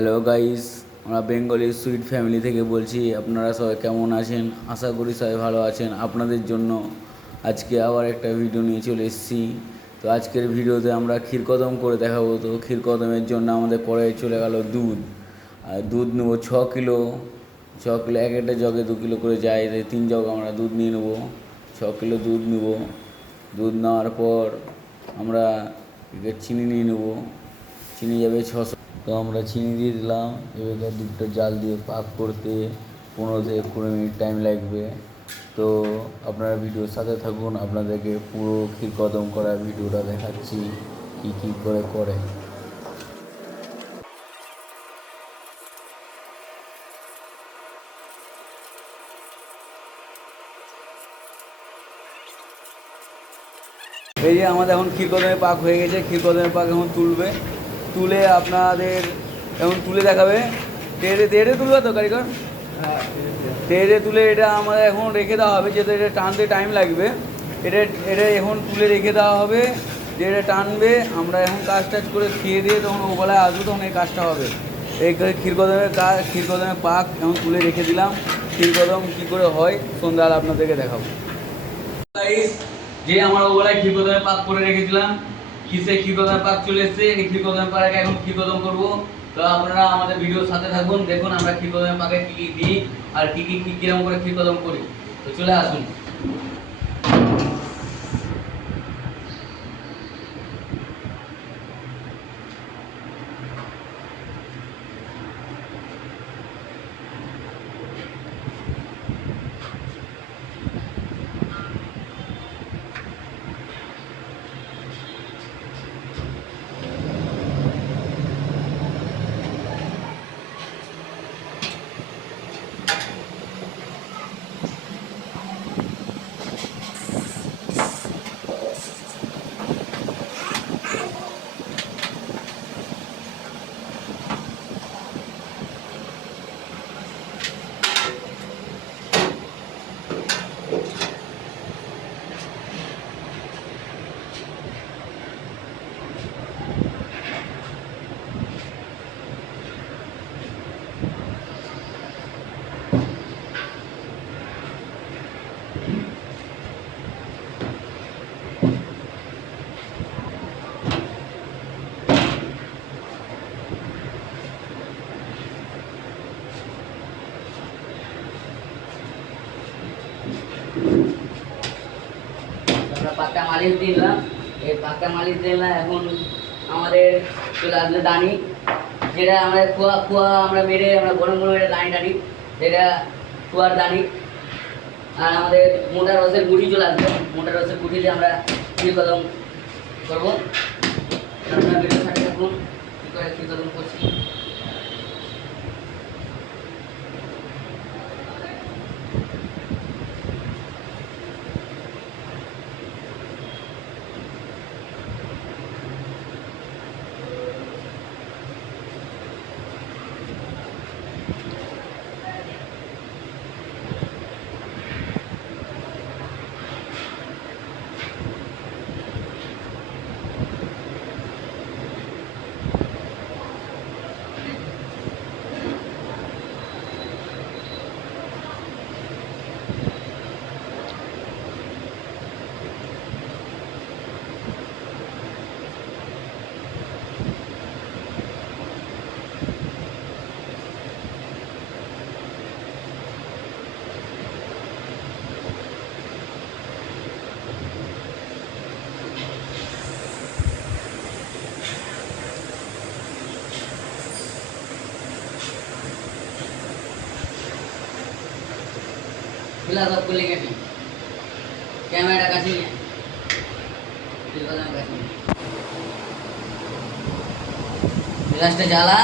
Hello guys, আমরা Bengali sweet family থেকে বলছি। আপনারা সবাই কেমন আছেন? আশা করি সবাই ভালো আছেন। আপনাদের জন্য আজকে আবার একটা ভিডিও নিয়ে চলে এসেছি। তো আজকের ভিডিওতে আমরা ক্ষীরকদম করে দেখাবো। তো ক্ষীরকদমের জন্য আমাদের কড়াই চলে গেল দুধ। আর দুধ নেবো 6 কিলো। 6 কিলো, এক একটা জগে 2 কিলো করে যায়, তাই 3 জগ আমরা দুধ নিয়ে নেবো। 6 কিলো দুধ নেব। দুধ নেওয়ার পর আমরা চিনি নিয়ে নেবো। চিনি যাবে 600। তো আমরা চিনি দিয়ে দিলাম। এবার দুধটা জাল দিয়ে পাক করতে 15 থেকে 20 মিনিট টাইম লাগবে। তো আপনারা ভিডিওর সাথে থাকুন, আপনাদেরকে পুরো ক্ষীরকদম করা ভিডিওটা দেখাচ্ছি কী করে। এই যে আমাদের এখন ক্ষীরকদমের পাক হয়ে গেছে। ক্ষীরকদমের পাক এখন তুলে আপনাদের এখন তুলে দেখাবে। তেড়ে তুলবে তো কারিগর? তেড়ে তুলে এটা আমাদের এখন রেখে দেওয়া হবে, যেহেতু এটা টানতে টাইম লাগবে। এটা এখন তুলে রেখে দেওয়া হবে, যে এটা টানবে। আমরা এখন কাজ করে খেয়ে দিয়ে তখন ওবেলায় আসবো, তখন এই কাজটা হবে। এই ক্ষীরকদমের পাক এখন তুলে রেখে দিলাম। ক্ষীরকদম কী করে হয় সন্ধ্যাবেলা আপনাদেরকে দেখাবো। যে আমার ওবেলায় ক্ষীরকদমের পাক করে রেখেছিলাম, ক্ষীরকদমের পাক চলে এসেছে। এই ক্ষীরকদমের পাকে এখন ক্ষীরকদম করবো। তো আপনারা আমাদের ভিডিওর সাথে থাকুন, দেখুন আমরা ক্ষীরকদমের পাকে কী দিই আর কিরকম করে ক্ষীরকদম করি। তো চলে আসুন। আমরা পাক্কা মালিশ দিলাম। এই পাক্কা মালিশ দিলাম। এখন আমাদের চলে আসবে দানি, যেটা আমরা কুয়া আমরা মেরে আমরা গরম এটা দানি, যেটা কুয়ার দানি। আর আমাদের মোটা রসের গুঁড়ি চলে আসবে। মোটা রসের গুঁড়ি দিয়ে আমরা ক্ষীরকদম করবো। আপনারা ভিডিওর সাথে থাকুন, কী করে ক্ষীরকদম করছি। खुला सब खुलेंगे नहीं, कैमरा का सीन है, फिर बदल का सीन है। लास्ट जाला